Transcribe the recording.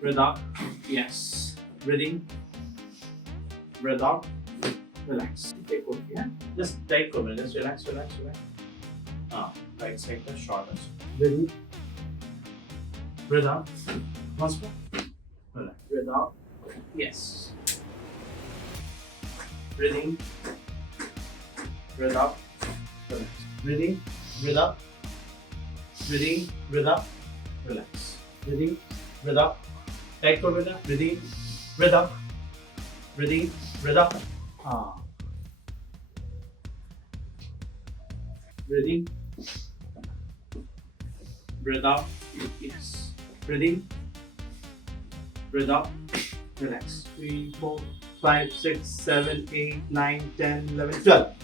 breathe out, yes, breathing, breathe out, relax. Take over here, just take over, just relax. Right side the shortest. Breathing, breathe out, once more, relax, breathe out, yes, breathing, breathe out, relax, breathing, breathe out, breathing, breathe out, relax, breathing, breathe out, take over, breathing, breathe out, breathing, breathe out, breathing, breathe out, yes, breathing, breathe out, relax. 3, 4, 5, 6, 7, 8, 9, 10, 11, 12.